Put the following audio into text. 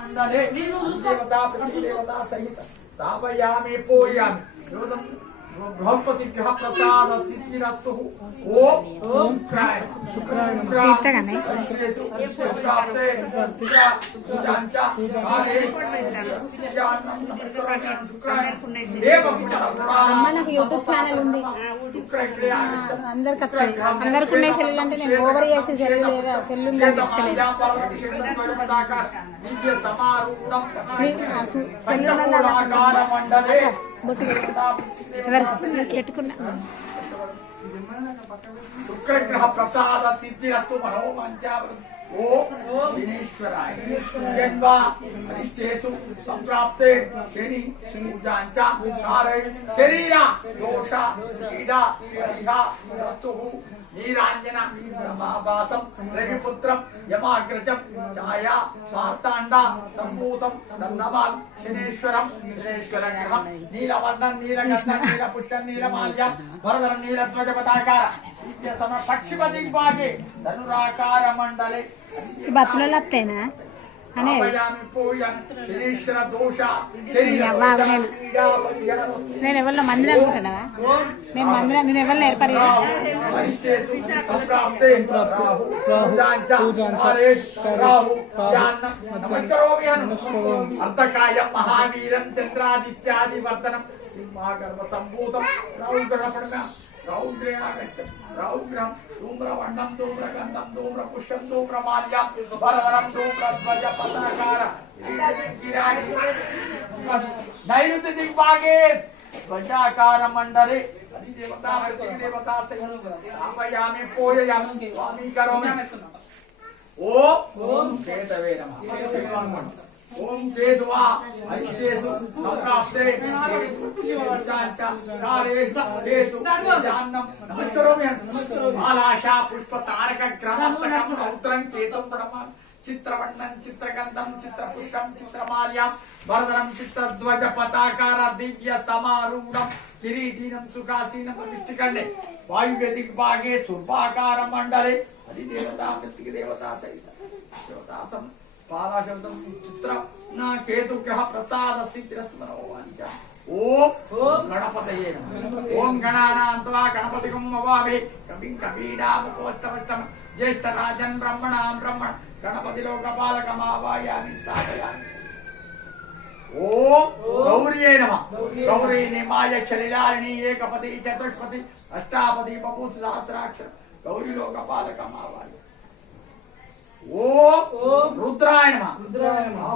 मंडले देवता प्रतिदेवता सहित स्थापयामि पूजयामि बृहस्पति ग्रह प्रसाद सिद्धिरस्तु ओम शुक्राय మనకి యూట్యూబ్ ఛానల్ ఉంది అందరికి ఉన్నాయి సెల్లులు అంటే నేను ఓవర్ చేసి సెల్లు లేదా సెల్లు ఉందని చెప్తలేదు పెట్టుకున్నా शुक्रग्रह प्रसाद सिद्धिरस्तु मनोवांचावृ ओम शनीश्वराय शन्वा अरिष्टेषु संप्राप्ते शनि पूजांचा कारय शरीरा दोष शीला परिहा वस्तु नीरांजन समाभासम रविपुत्रम यमाग्रजम छाया मार्तांडा संभूतम दन्नवाल शनेश्वरम शनेश्वरग्रहम नीलवर्णन नीलगंधन नीलपुष्पं नीलमाल्यं वरदरं नीलध्वज पताकार दिव्य सम पक्षिपति भागे धनुराकार मंडले బతులలో వస్తాయినా అనే నేను ఎవరిలో మందిరం అనుకుంటున్నావా నేను మందిరం నేను ఎవరిలో ఏర్పాటు అంతకాయ మహావీరం చంద్రాదిత్యాది వర్ధనం సింహాగర్భ సంభూతం रौद्रम धूम्रवर्णम धूम्रगंधम धूम्रपुष्पं धूम्रमाल्यं वरदरं धूम्रध्वज पताकार नैऋत्य दिग्भागे ध्वजाकार मंडले अधिदेवता प्रतिदेवता स्थापयामि पूजयामि स्वामी करोमि ओम केतवे नमः ओम केतुवा अरिष्टेषु संप्राप्ते पूजांचा कालेषु केतु ध्यानं नमस्करोमि मालाशा पुष्प तारक ग्रहस्तकं रौद्रं केतुं प्रणमामि चित्रवर्णं चित्रगन्धं चित्रपुष्पं चित्रमाल्यं वरदरं चित्रध्वज पताकार दिव्य समारूढं किरीटिनं सुखासीनं प्रतिष्ठिकण्डे वायुव्य दिग्भागे सूर्पाकार मंडले अधिदेवता मृत्तिकदेवता सहित देवतासं पालाशब्दं चित्र न केतु ग्रह प्रसाद सिद्धिरस्तु मनोवांचा ओम गणपतये नमः ओम गणानां त्वा गणपतिगं मवामहे कविं कवीडामुपवस्तमस्तम ज्येष्ठराजन् ब्रह्मणां ब्रह्मण गणपति लोकपालकमावायामि स्थापयामि ओम गौर्ये नमः गौरी निमाय क्षलिलारिणी एकपदी चतुष्पदी अष्टापदी बभू सहस्राक्षर गौरी लोकपालकमावायामि ओम रुद्राय नमः